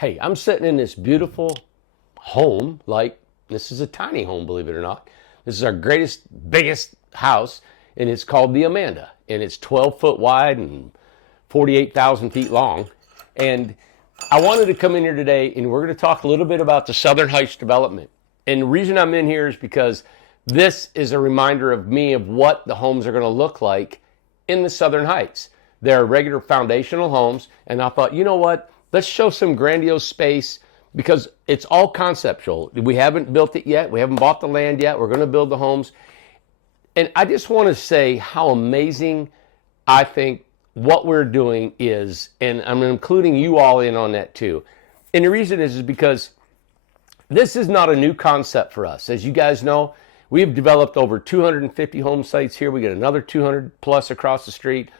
Hey, I'm sitting in this beautiful home, like this is a tiny home, believe it or not. This is our biggest house, and it's called the Amanda, and it's 12 foot wide and 48,000 feet long. And I wanted to come in here today, and we're going to talk a little bit about the Southern Heights development. And the reason I'm in here is because this is a reminder of me of what the homes are going to look like in the Southern Heights. They're regular foundational homes, and I thought, you know what? Let's show some grandiose space because it's all conceptual. We haven't built it yet. We haven't bought the land yet. We're going to build the homes. And I just want to say how amazing I think what we're doing is, and I'm including you all in on that too. And the reason is because this is not a new concept for us. As you guys know, we've developed over 250 home sites here. We got another 200 plus across the street.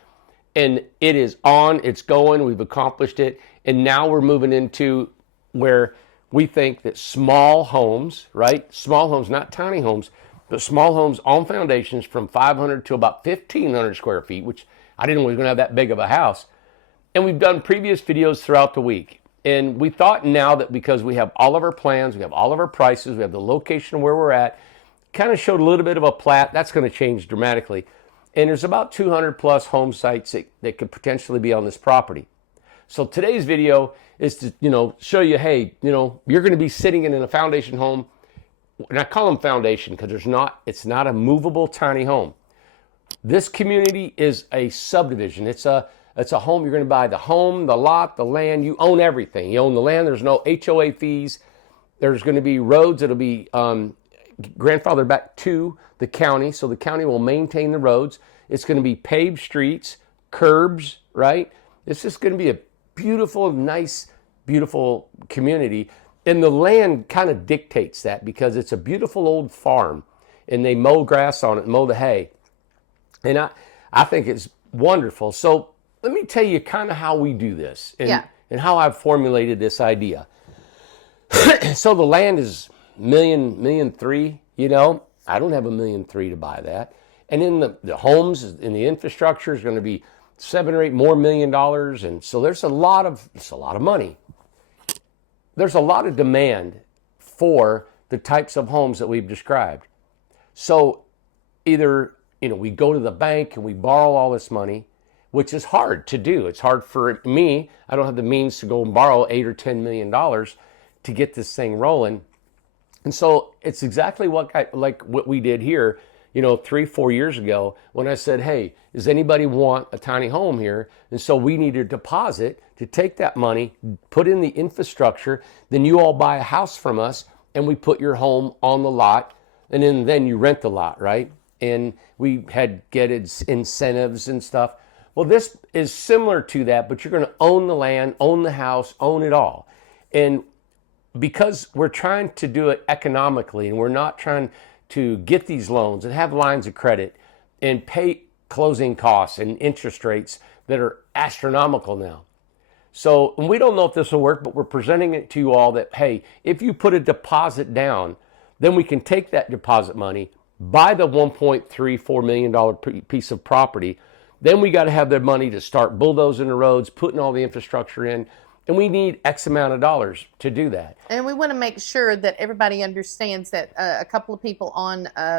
And it is on, it's going, we've accomplished it. And now we're moving into where we think that small homes, right? Small homes, not tiny homes, but small homes on foundations from 500 to about 1,500 square feet, which I didn't know we were going to have that big of a house. And we've done previous videos throughout the week. And we thought now that because we have all of our plans, we have all of our prices, we have the location of where we're at, kind of showed a little bit of a plat. That's going to change dramatically. And there's about 200 plus home sites that could potentially be on this property. So today's video is to, show you, hey, you're going to be sitting in a foundation home. And I call them foundation because it's not a movable tiny home. This community is a subdivision. It's a home. You're going to buy the home, the lot, the land. You own everything. You own the land. There's no HOA fees. There's going to be roads that'll be grandfathered back to the county, so the county will maintain the roads. It's going to be paved streets, curbs, right? It's just going to be a beautiful, nice, beautiful community. And the land kind of dictates that because it's a beautiful old farm, and they mow grass on it, mow the hay. And I think it's wonderful. So let me tell you kind of how we do this and how I've formulated this idea. So the land is million three, I don't have $1.3 million to buy that. And in the homes, in the infrastructure is going to be $7 or $8 more million. And so it's a lot of money. There's a lot of demand for the types of homes that we've described. So either, we go to the bank and we borrow all this money, which is hard to do. It's hard for me. I don't have the means to go and borrow $8 or $10 million to get this thing rolling. And so it's exactly what we did here, 3-4 years ago when I said, hey, does anybody want a tiny home here? And so we need a deposit to take that money, put in the infrastructure, then you all buy a house from us and we put your home on the lot, and then you rent the lot, right? And we had incentives and stuff. Well, this is similar to that, but you're going to own the land, own the house, own it all. And because we're trying to do it economically and we're not trying to get these loans and have lines of credit and pay closing costs and interest rates that are astronomical now. So, and we don't know if this will work, but we're presenting it to you all that, hey, if you put a deposit down, then we can take that deposit money, buy the $1.34 million piece of property. Then we got to have the money to start bulldozing the roads, putting all the infrastructure in. And we need X amount of dollars to do that. And we want to make sure that everybody understands that a couple of people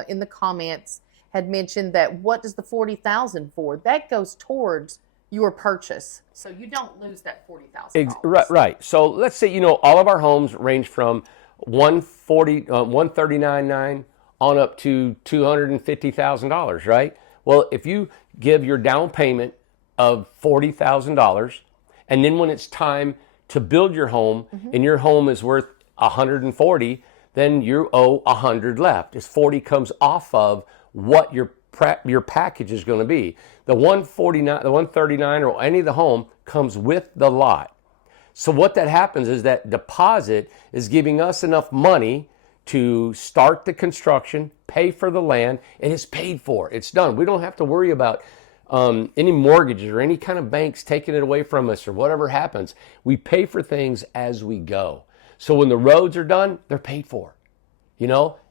in the comments had mentioned that what does the $40,000 for? That goes towards your purchase, so you don't lose that $40,000. Right. So let's say all of our homes range from $139,900 on up to $250,000, right? Well, if you give your down payment of $40,000. And then when it's time to build your home and your home is worth $140, then you owe $100 left. As 40 comes off of what your package is going to be. The $139 or any of the home comes with the lot. So what that happens is that deposit is giving us enough money to start the construction, pay for the land, and it's paid for. It's done. We don't have to worry about any mortgages or any kind of banks taking it away from us or whatever happens. We pay for things as we go. So when the roads are done, they're paid for.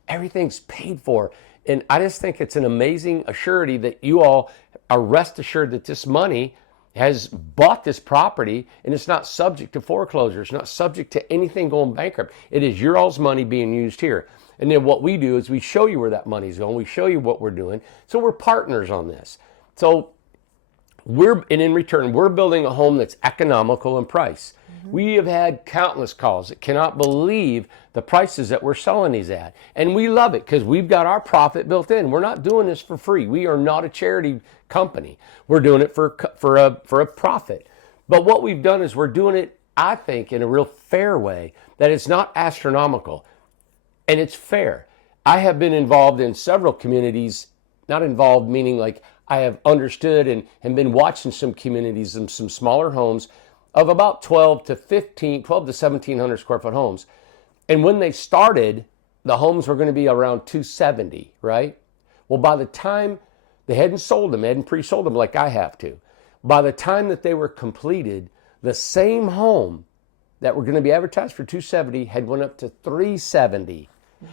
Everything's paid for. And I just think it's an amazing assurity that you all are rest assured that this money has bought this property, and it's not subject to foreclosure. It's not subject to anything going bankrupt. It is your all's money being used here. And then what we do is we show you where that money's going. We show you what we're doing. So we're partners on this. So and in return, we're building a home that's economical in price. We have had countless calls that cannot believe the prices that we're selling these at. And we love it because we've got our profit built in. We're not doing this for free. We are not a charity company. We're doing it for a profit. But what we've done is we're doing it, I think, in a real fair way, that it's not astronomical and it's fair. I have been involved in several communities, not involved meaning like I have understood and been watching some communities and some smaller homes of about 12 to 1700 square foot homes. And when they started, the homes were going to be around 270, right? Well, by the time they hadn't sold them, hadn't pre-sold them like I have to, by the time that they were completed, the same home that were going to be advertised for 270 had went up to 370,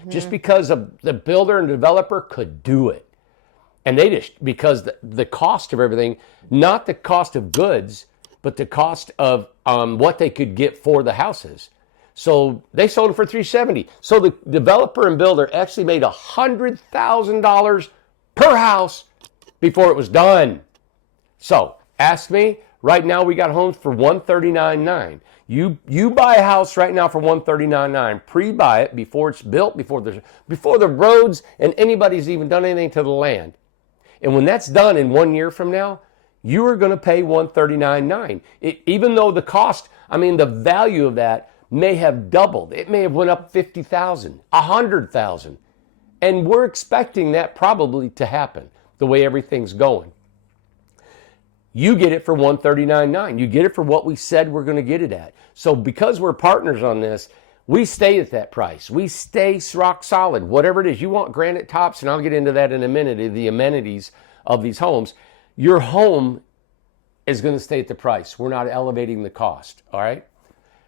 just because of the builder and developer could do it. And they just, because the cost of everything, not the cost of goods, but the cost of what they could get for the houses. So they sold them for 370. So the developer and builder actually made $100,000 per house before it was done. So ask me, right now we got homes for $139,900. You buy a house right now for $139,900. Pre-buy it before it's built, before the roads and anybody's even done anything to the land. And when that's done in 1 year from now, you are going to pay $139,900. Even though the cost, the value of that may have doubled. It may have went up $50,000, $100,000. And we're expecting that probably to happen the way everything's going. You get it for $139,900. You get it for what we said we're going to get it at. So because we're partners on this, we stay at that price. We stay rock solid. Whatever it is, you want granite tops, and I'll get into that in a minute, the amenities of these homes. Your home is going to stay at the price. We're not elevating the cost, all right?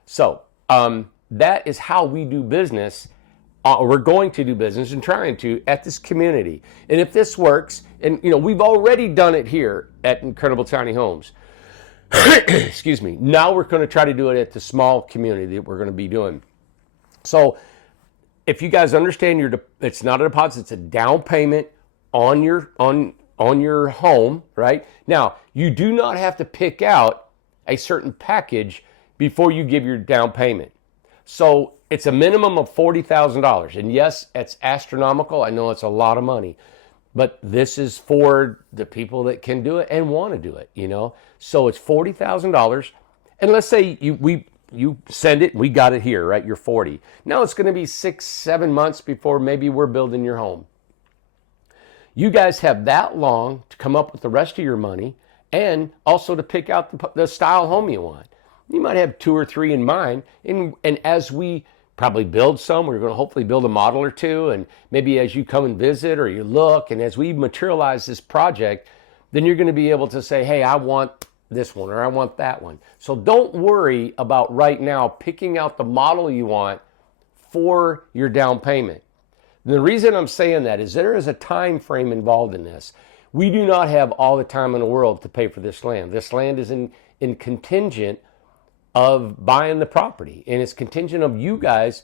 So that is how we do business. We're going to do business and trying to at this community. And if this works, and we've already done it here at Incredible Tiny Homes. Excuse me. Now we're going to try to do it at the small community that we're going to be doing. So if you guys understand, it's not a deposit, it's a down payment on your home, right? Now, you do not have to pick out a certain package before you give your down payment. So it's a minimum of $40,000. And yes, it's astronomical. I know it's a lot of money, but this is for the people that can do it and want to do it, So it's $40,000. And let's say you send it, we got it here, right? You're 40. Now it's going to be 6-7 months before maybe we're building your home. You guys have that long to come up with the rest of your money and also to pick out the style home you want. You might have 2 or 3 in mind. And as we probably build some, we're going to hopefully build a model or 2. And maybe as you come and visit or you look, and as we materialize this project, then you're going to be able to say, hey, I want this one or I want that one. So don't worry about right now picking out the model you want for your down payment. The reason I'm saying that is there is a time frame involved in this. We do not have all the time in the world to pay for this land. This land is in contingent of buying the property, and it's contingent of you guys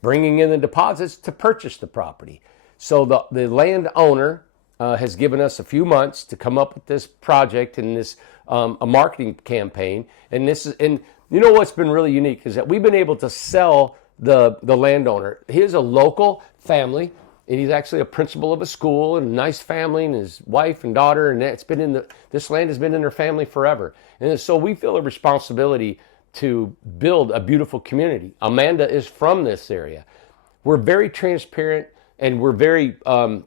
bringing in the deposits to purchase the property. So the landowner has given us a few months to come up with this project and this a marketing campaign. And what's been really unique is that we've been able to sell the landowner. He's a local family, and he's actually a principal of a school and a nice family, and his wife and daughter, and this land has been in their family forever. And so we feel a responsibility to build a beautiful community. Amanda is from this area. We're very transparent and we're very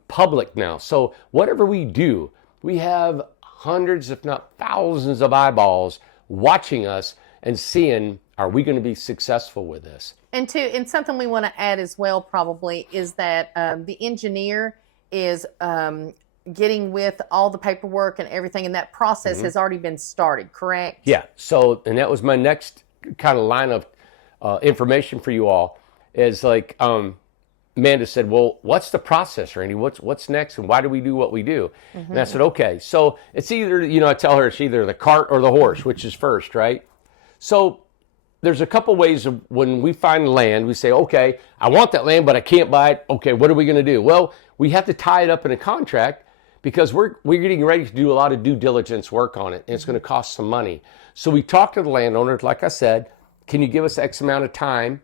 public now. So whatever we do, we have hundreds, if not thousands of eyeballs watching us and seeing, are we going to be successful with this? And something we want to add as well probably is that the engineer is getting with all the paperwork and everything, and that process has already been started, correct? Yeah. So, and that was my next kind of line of information for you all is like, Amanda said, well, what's the process, Randy? What's next, and why do we do what we do? And I said, okay, so it's either, I tell her it's either the cart or the horse, which is first, right? So there's a couple ways of when we find land, we say, okay, I want that land, but I can't buy it. Okay, what are we going to do? Well, we have to tie it up in a contract because we're getting ready to do a lot of due diligence work on it, and it's going to cost some money. So we talked to the landowner, like I said, can you give us X amount of time,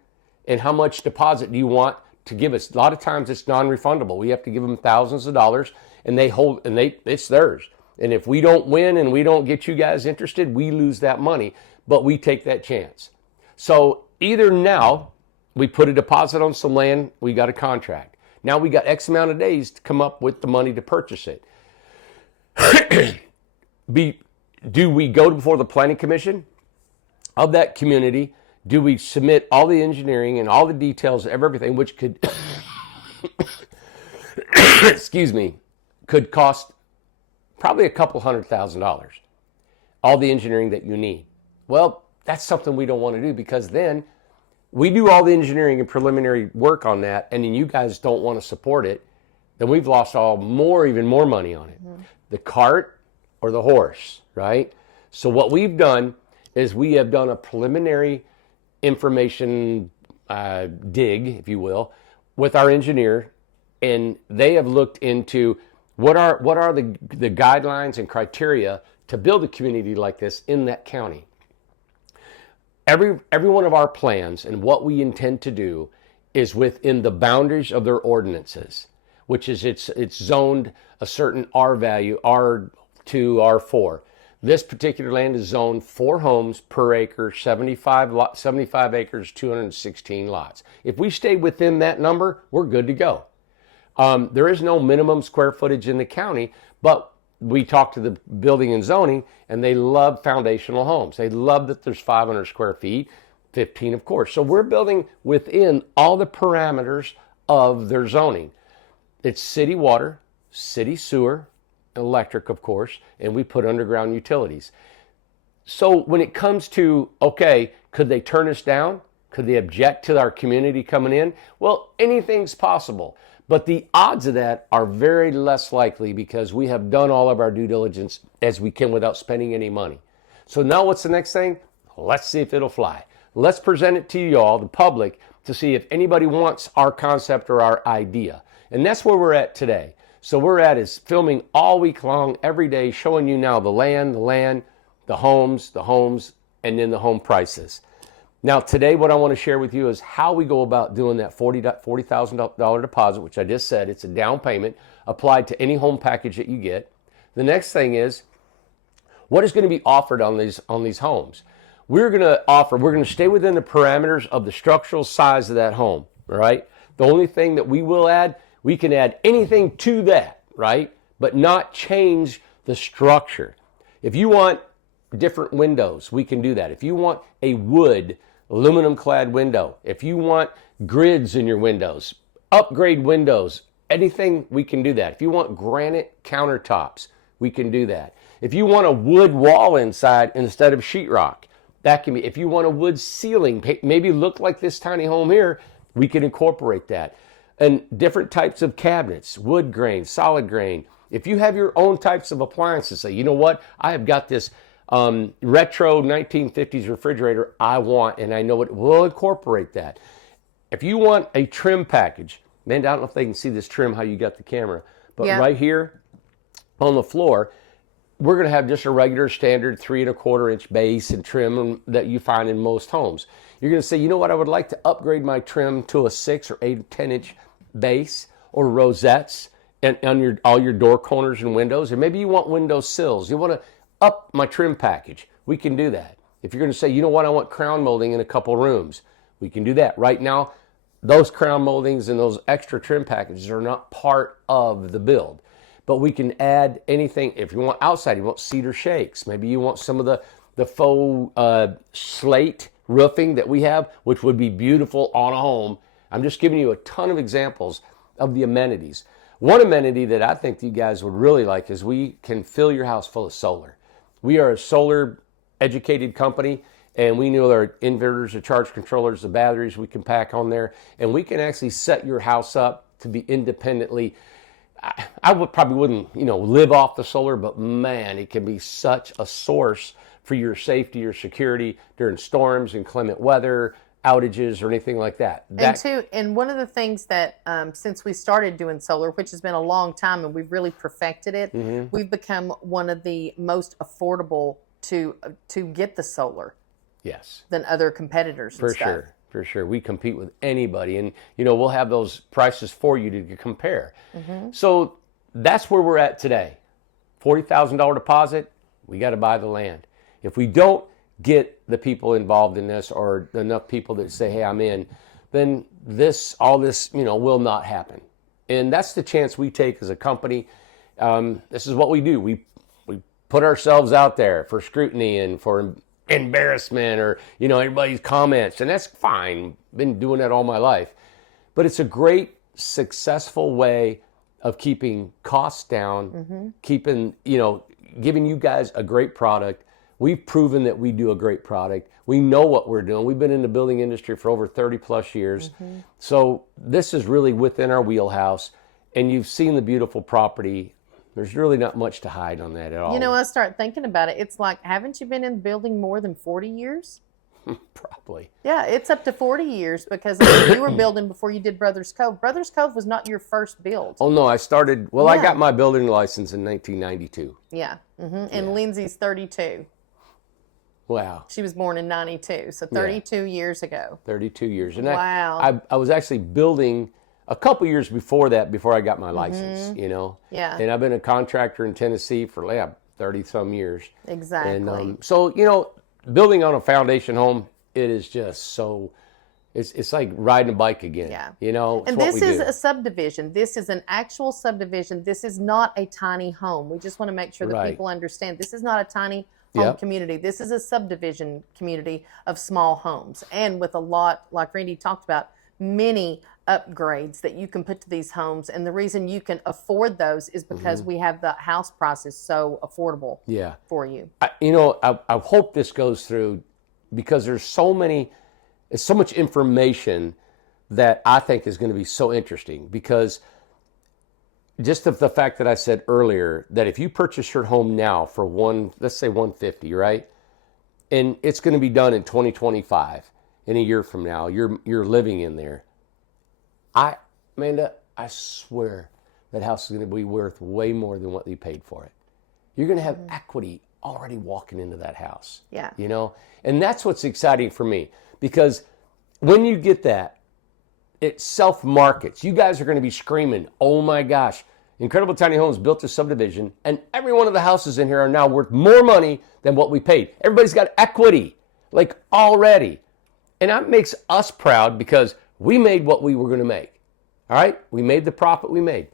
and how much deposit do you want to give us? A lot of times it's non-refundable. We have to give them thousands of dollars, and it's theirs. And if we don't win and we don't get you guys interested, we lose that money, but we take that chance. So either now we put a deposit on some land, we got a contract. Now we got X amount of days to come up with the money to purchase it. Do we go before the planning commission of that community? Do we submit all the engineering and all the details of everything, which could, could cost probably a couple $100,000, all the engineering that you need? Well, that's something we don't want to do, because then we do all the engineering and preliminary work on that, and then you guys don't want to support it, then we've lost even more money on it. The cart or the horse, right? So what we've done is we have done a preliminary information dig, if you will, with our engineer, and they have looked into what are the guidelines and criteria to build a community like this in that county. Every one of our plans and what we intend to do is within the boundaries of their ordinances, which is it's zoned a certain R value, R2, R4. This particular land is zoned 4 homes per acre, 75 acres, 216 lots. If we stay within that number, we're good to go. There is no minimum square footage in the county, but we talked to the building and zoning, and they love foundational homes. They love that there's 500 square feet, 15 of course. So we're building within all the parameters of their zoning. It's city water, city sewer, electric of course, and we put underground utilities. So when it comes to, okay, could they turn us down? Could they object to our community coming in? Well, anything's possible. But the odds of that are very less likely, because we have done all of our due diligence as we can without spending any money. So now what's the next thing? Let's see if it'll fly. Let's present it to you all, the public, to see if anybody wants our concept or our idea. And that's where we're at today. So is filming all week long, every day, showing you now the land, the homes, and then the home prices. Now, today, what I want to share with you is how we go about doing that $40,000 deposit, which I just said, it's a down payment applied to any home package that you get. The next thing is, what is going to be offered on these homes? We're going to stay within the parameters of the structural size of that home, right? The only thing that we will add, we can add anything to that, right? But not change the structure. If you want different windows, we can do that. If you want a wood aluminum clad window, if you want grids in your windows, upgrade windows, anything, we can do that. If you want granite countertops, we can do that. If you want a wood wall inside instead of sheetrock, that can be. If you want a wood ceiling, maybe look like this tiny home here, we can incorporate that. And different types of cabinets, wood grain, solid grain. If you have your own types of appliances, say, you know what, I have got this retro 1950s refrigerator I want, and I know it will incorporate that. If you want a trim package, man, I don't know if they can see this trim, how you got the camera, but right here on the floor, we're going to have just a regular standard 3 1/4 inch base and trim that you find in most homes. You're going to say, you know what, I would like to upgrade my trim to a 6 or 8 10 inch base or rosettes and on all your door corners and windows, or maybe you want window sills. You want to up my trim package, we can do that. If you're going to say, you know what, I want crown molding in a couple rooms, we can do that. Right now, those crown moldings and those extra trim packages are not part of the build, but we can add anything. If you want outside, you want cedar shakes, maybe you want some of the faux slate roofing that we have, which would be beautiful on a home. I'm just giving you a ton of examples of the amenities. One amenity that I think you guys would really like is we can fill your house full of solar. We are a solar educated company, And we know our inverters, the charge controllers, the batteries we can pack on there. And we can actually set your house up to be independently. I probably wouldn't, live off the solar, but man, it can be such a source for your safety, your security during storms, inclement weather, outages, or anything like that. And one of the things that since we started doing solar, which has been a long time, and we've really perfected it, we've become one of the most affordable to get the solar. Yes. Than other competitors. For sure. We compete with anybody, and we'll have those prices for you to compare. So that's where we're at today. $40,000 deposit, we got to buy the land. If we don't get the people involved in this, or enough people that say, hey, I'm in, then all this will not happen. And that's the chance we take as a company. This is what we do. We put ourselves out there for scrutiny and for embarrassment, or everybody's comments, and that's fine. Been doing that all my life. But it's a great, successful way of keeping costs down, keeping, giving you guys a great product. We've proven that we do a great product. We know what we're doing. We've been in the building industry for over 30 plus years. So this is really within our wheelhouse, and you've seen the beautiful property. There's really not much to hide on that at all. I start thinking about it. It's like, haven't you been in the building more than 40 years? Probably. Yeah, it's up to 40 years, because you were building before you did Brothers Cove. Brothers Cove was not your first build. Oh, no, I started, I got my building license in 1992. Yeah. And Lindsay's 32. Wow. She was born in 92, so 32 years ago. 32 years. And wow. I was actually building a couple years before that, before I got my license, Yeah. And I've been a contractor in Tennessee for 30 some years. Exactly. And so, building on a foundation home, it is just so, it's like riding a bike again. Yeah. It's and this is a subdivision. This is an actual subdivision. This is not a tiny home. We just want to make sure that people understand this is not a tiny home community. This is a subdivision community of small homes, and with a lot, like Randy talked about, many upgrades that you can put to these homes. And the reason you can afford those is because we have the house prices so affordable for you. I hope this goes through, because there's so much information that I think is going to be so interesting, because just the fact that I said earlier that if you purchase your home now for let's say $150, right? And it's going to be done in 2025, in a year from now, you're living in there. Amanda, I swear that house is going to be worth way more than what you paid for it. You're going to have equity already walking into that house. Yeah. And that's what's exciting for me, because when you get that, it self-markets. You guys are going to be screaming, oh my gosh, Incredible Tiny Homes built a subdivision, and every one of the houses in here are now worth more money than what we paid. Everybody's got equity, like already. And that makes us proud, because we made what we were going to make. All right? We made the profit we made.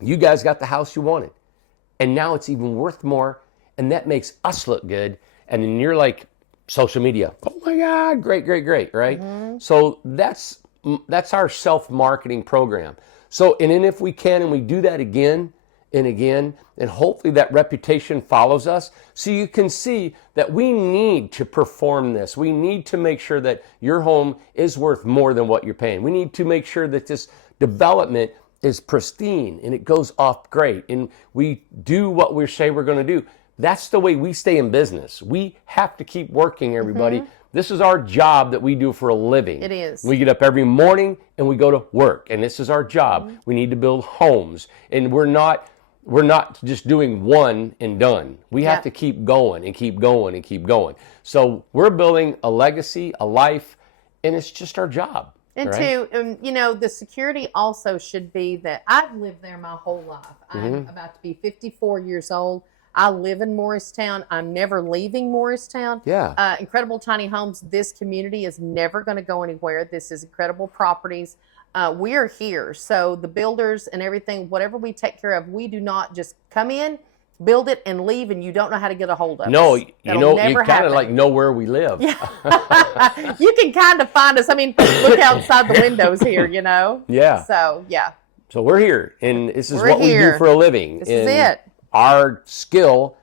You guys got the house you wanted. And now it's even worth more, and that makes us look good. And then you're like, social media, oh my God, great, right? So that's our self-marketing program. So, and then if we can, and we do that again and again, and hopefully that reputation follows us. So you can see that we need to perform this. We need to make sure that your home is worth more than what you're paying. We need to make sure that this development is pristine and it goes off great. And we do what we say we're going to do. That's the way we stay in business. We have to keep working, everybody. This is our job that we do for a living. It is. We get up every morning and we go to work, and this is our job. We need to build homes, and we're not just doing one and done. We have to keep going and keep going and keep going. So we're building a legacy, a life, and it's just our job. And right? the security also should be that I've lived there my whole life. I'm about to be 54 years old. I live in Morristown. I'm never leaving Morristown. Yeah. Incredible Tiny Homes. This community is never going to go anywhere. This is incredible properties. We're here. So the builders and everything, whatever we take care of, we do not just come in, build it, and leave, and you don't know how to get a hold of us. No, you kind of like know where we live. Yeah. You can kind of find us. I mean, look outside the windows here, Yeah. So, yeah. So we're here, and this is what we do for a living. This is it. Our skill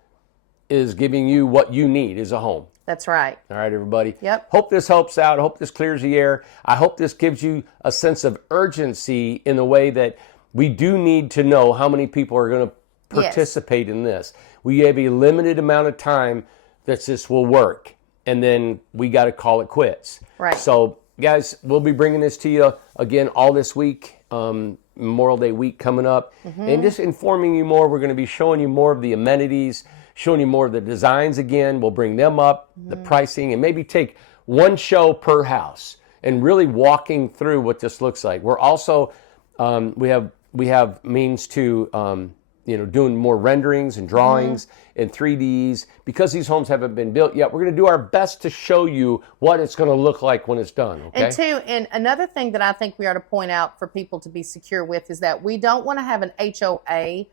is giving you what you need is a home. That's right. All right, everybody. Yep. Hope this helps out. I hope this clears the air. I hope this gives you a sense of urgency in the way that we do need to know how many people are going to participate in this. We have a limited amount of time that this will work, and then we got to call it quits. Right. So, guys, we'll be bringing this to you again all this week. Memorial Day week coming up, and just informing you more. We're going to be showing you more of the amenities, showing you more of the designs again. We'll bring them up, the pricing, and maybe take one show per house and really walking through what this looks like. We're also we have means to doing more renderings and drawings and 3Ds. Because these homes haven't been built yet, we're going to do our best to show you what it's going to look like when it's done. Okay? And another thing that I think we ought to point out for people to be secure with is that we don't want to have an HOA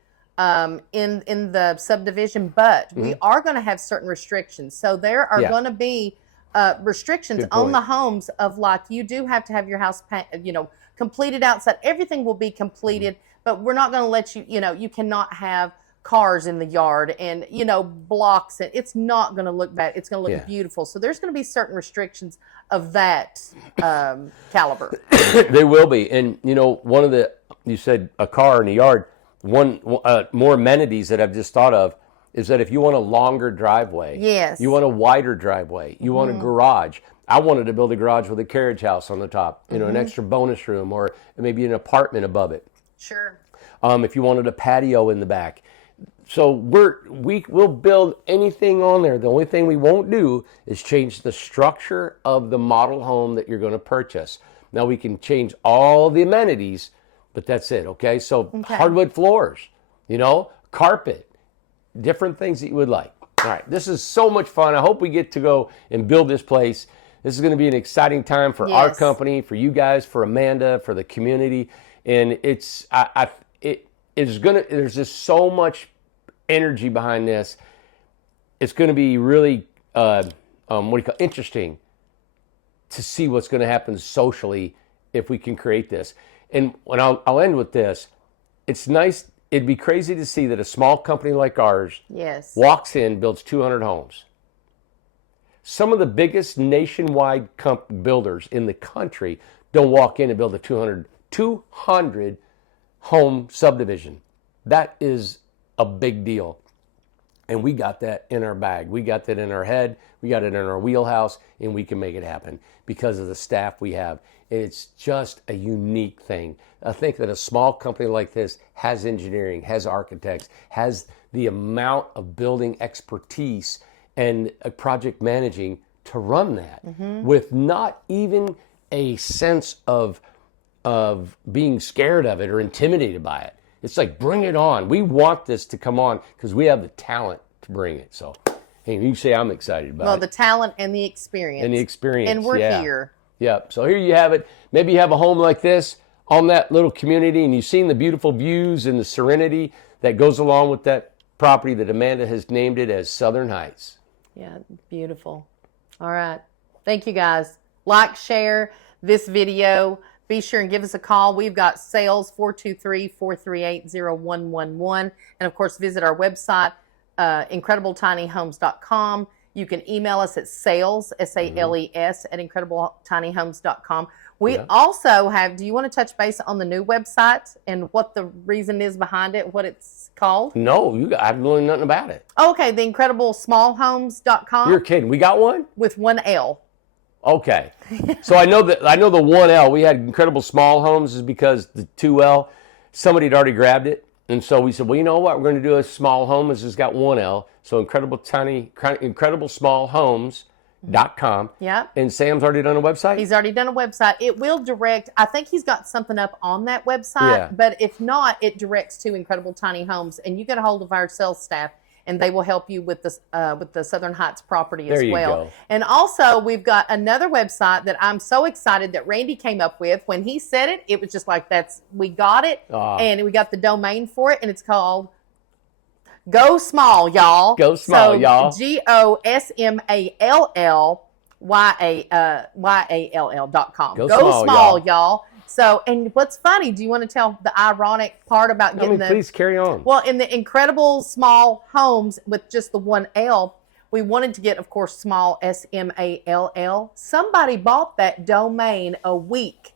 in the subdivision, but we are going to have certain restrictions. So there are going to be restrictions on the homes of, like, you do have to have your house completed outside. Everything will be completed, but we're not going to let you, you cannot have cars in the yard and, blocks. And it's not going to look bad. It's going to look beautiful. So there's going to be certain restrictions of that caliber. They will be. And, one of you said a car in the yard. One more amenities that I've just thought of is that if you want a longer driveway, you want a wider driveway, you want a garage. I wanted to build a garage with a carriage house on the top, an extra bonus room, or maybe an apartment above it. Sure. If you wanted a patio in the back. So we'll build anything on there. The only thing we won't do is change the structure of the model home that you're going to purchase. Now we can change all the amenities, but that's it, okay? So hardwood floors, carpet, different things that you would like. All right, this is so much fun. I hope we get to go and build this place. This is going to be an exciting time for our company, for you guys, for Amanda, for the community. And there's just so much energy behind this. It's going to be really, interesting to see what's going to happen socially if we can create this. And I'll end with this. It's nice. It'd be crazy to see that a small company like ours walks in, builds 200 homes. Some of the biggest nationwide builders in the country don't walk in and build a 200 home subdivision. That is a big deal. And we got that in our bag. We got that in our head. We got it in our wheelhouse, and we can make it happen because of the staff we have. It's just a unique thing. I think that a small company like this has engineering, has architects, has the amount of building expertise and project managing to run that with not even a sense of being scared of it or intimidated by it. It's like, bring it on. We want this to come on because we have the talent to bring it. So, hey, you say I'm excited about it. Well, the talent and the experience. And we're here. Yep. So here you have it. Maybe you have a home like this on that little community, and you've seen the beautiful views and the serenity that goes along with that property that Amanda has named it as Southern Heights. Yeah, beautiful. All right. Thank you, guys. Like, share this video. Be sure and give us a call. We've got sales 423-438-0111. And, of course, visit our website, incredibletinyhomes.com. You can email us at sales, S-A-L-E-S, at incredibletinyhomes.com. We also have, do you want to touch base on the new website and what the reason is behind it, what it's called? No, I don't know nothing about it. Oh, okay, the incrediblesmallhomes.com. You're kidding. We got one? With one L. Okay. So I know the 1L. We had Incredible Small Homes is because the 2L, somebody had already grabbed it. And so we said, well, you know what? We're going to do a small home. It's got 1L. So incrediblesmallhomes.com. Yeah. And Sam's already done a website? He's already done a website. It will direct, I think he's got something up on that website, but if not, it directs to Incredible Tiny Homes, and you get a hold of our sales staff, and they will help you with the Southern Heights property as well. Go. And also, we've got another website that I'm so excited that Randy came up with. When he said it, it was just like, we got it, and we got the domain for it, and it's called Go Small, y'all. Go Small, y'all. GOSMALLYALL.com. Go small, y'all. So, and what's funny, do you want to tell the ironic part about getting please carry on. Well, in the Incredible Small Homes with just the 1L, We wanted to get, of course, small, SMALL. Somebody bought that domain a week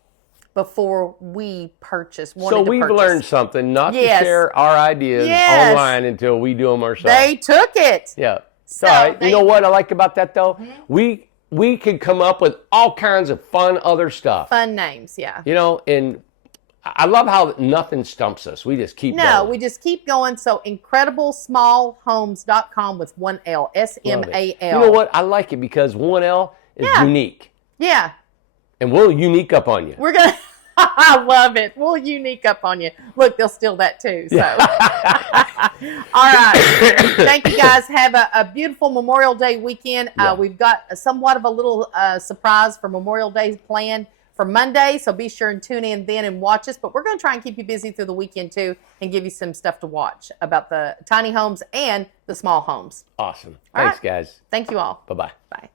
before we purchased. So we've learned something, not to share our ideas online until we do them ourselves. They took it. Yeah. So all right. You know what I like about that, though? We could come up with all kinds of fun other stuff. Fun names, yeah. You know, and I love how nothing stumps us. We just keep going. No, we just keep going. So IncredibleSmallHomes.com with one L, SMAL. You know what? I like it because one L is unique. Yeah. And we'll unique up on you. We're going to, I love it. We'll unique up on you. Look, they'll steal that too. So, all right. Thank you guys. Have a beautiful Memorial Day weekend. We've got somewhat of a little surprise for Memorial Day planned for Monday. So be sure and tune in then and watch us. But we're going to try and keep you busy through the weekend too and give you some stuff to watch about the tiny homes and the small homes. Awesome. Thanks, guys. Thank you all. Bye-bye. Bye.